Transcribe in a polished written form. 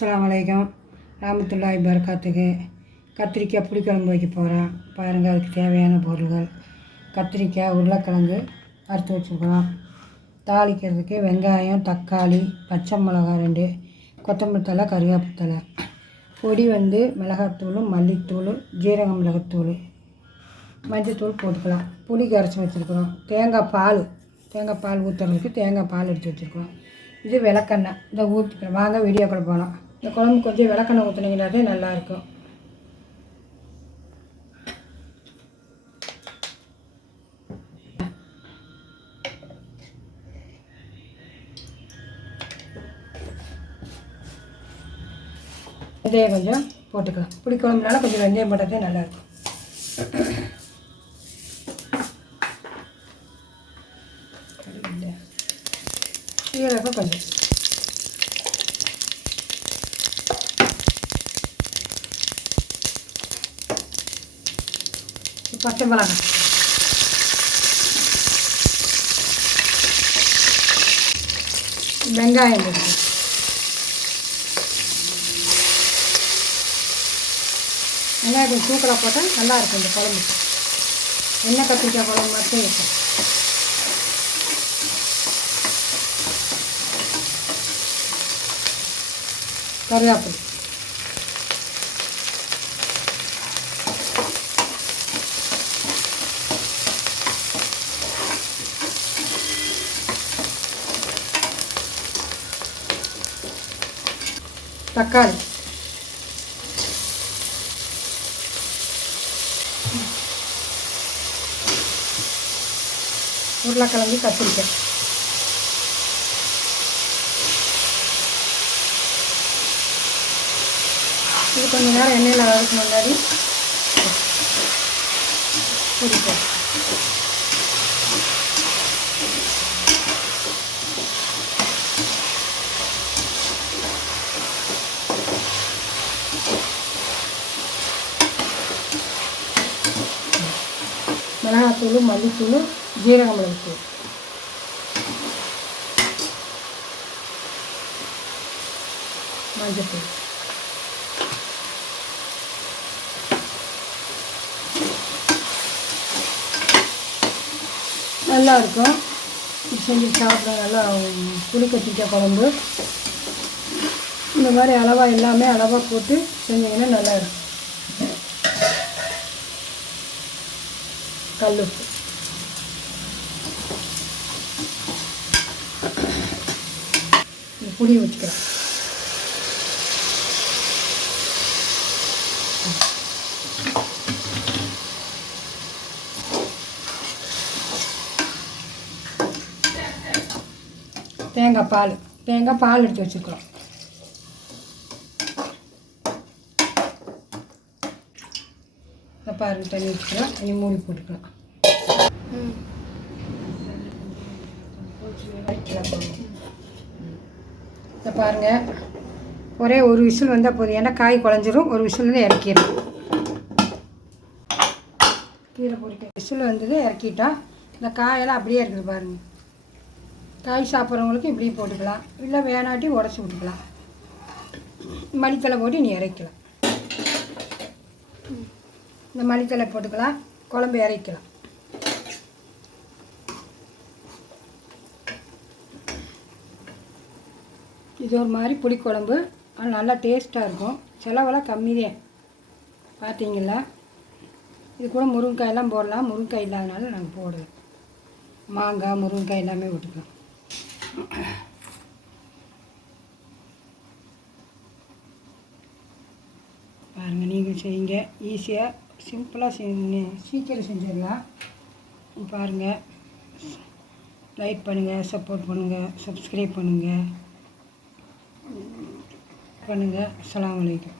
அஸ்ஸலாமு அலைக்கும் ரஹ்மத்துல்லாஹி பரக்காத்துக்கு. கத்திரிக்காய் புளிக்குழம்பு வைக்க போகிறேன். பாருங்கள், அதுக்கு தேவையான பொருள்கள்: கத்திரிக்காய், உருளைக்கிழங்கு அறுத்து வச்சுருக்கிறோம். தாளிக்கிறதுக்கு வெங்காயம், தக்காளி, பச்சை மிளகாய் 2, கொத்தமல்லி தழை, கருவேப்பிலை தழை. பொடி மிளகாத்தூள், மல்லித்தூள், ஜீரக மிளகாத்தூள், மஞ்சத்தூள் போட்டுக்கலாம். புளி கரைச்சி வச்சுருக்குறோம். தேங்காய் பால் ஊற்றுறதுக்கு தேங்காய் பால் எடுத்து வச்சுருக்கோம். இது விளக்கெண்ணெய். இதை ஊற்றிக்கலாம். வாங்க வீடியோக்குள்ள போகலாம். இந்த குழம்பு கொஞ்சம் விளக்கெண்ணெய் ஊற்றினீங்கன்னாதே நல்லாயிருக்கும். வெந்தயம் கொஞ்சம் போட்டுக்கலாம். புளிக்குழம்புனால கொஞ்சம் வெந்தயம் போட்டதே நல்லாயிருக்கும். சீரகம் கொஞ்சம், பச்சை மிளகாய், வெங்காயம் போட்டு, வெங்காயம் கொஞ்சம் தூக்கலாக போட்டால் நல்லாயிருக்கும். இந்த குழம்பு எண்ணெய் கத்திரிக்காய் குழம்பு மட்டும் இருக்கும். கருவேப்பிலை, தக்காளி, உருளைக்கிழங்கு, கத்திரிக்காய். இது கொஞ்சம் நேரம் எண்ணெயில் வதக்கு முன்னாடி பிடிக்கும். மிளகாத்தூள், மல்லித்தூள், ஜீரக மிளகுத்தூள், மஞ்சத்தூள். நல்லாயிருக்கும். செஞ்சு சாப்பிட நல்லா புளி கத்திரிக்காய் குழம்பு. இந்த மாதிரி அளவாக எல்லாமே அளவாக போட்டு செஞ்சிங்கன்னா நல்லா இருக்கும். கல்லுப்பு, புளி வச்சுக்கிறேன். தேங்காய் பால் எடுத்து வச்சுருக்கிறோம். பாருங்க, தண்ணி வச்சுக்கலாம். தண்ணி மூடி போட்டுக்கலாம். இதை பாருங்கள், ஒரே ஒரு விசில் வந்தால் போதும். ஏன்னா காய் குழஞ்சிரும். ஒரு விசில் இறக்கிடும். கீரை பொரிக்க விசில் வந்தது, இறக்கிட்டா. இந்த காயெல்லாம் அப்படியே இருக்குது பாருங்கள். காய் சாப்பிட்றவங்களுக்கு இப்படி போட்டுக்கலாம். இல்லை வேணாட்டி உடச்சி விட்டுக்கலாம். மல்லித்தலை போட்டு நீ இறக்கலாம். இந்த மல்லித்தலை போட்டுக்கலாம். குழம்பு இறக்கலாம். இது ஒரு மாதிரி புளிக்குழம்பு. ஆனால் நல்லா டேஸ்ட்டாக இருக்கும். செலவெல்லாம் கம்மி தான். பார்த்தீங்களா? இது கூட முருங்கைக்காயெல்லாம் போடலாம். முருங்கைக்காய் இல்லாதனால நாங்கள் போடுவோம். மாங்காய், முருங்கைக்காய் எல்லாமே விட்டுக்கலாம். பாருங்கள், நீங்கள் செய்யுங்க. ஈஸியாக சிம்பிளாக சீக்கிரம் செஞ்சிடலாம். பாருங்கள், லைக் பண்ணுங்கள், சப்போர்ட் பண்ணுங்கள், சப்ஸ்கிரைப் பண்ணுங்கள். அஸ்ஸலாமு அலைக்கும்.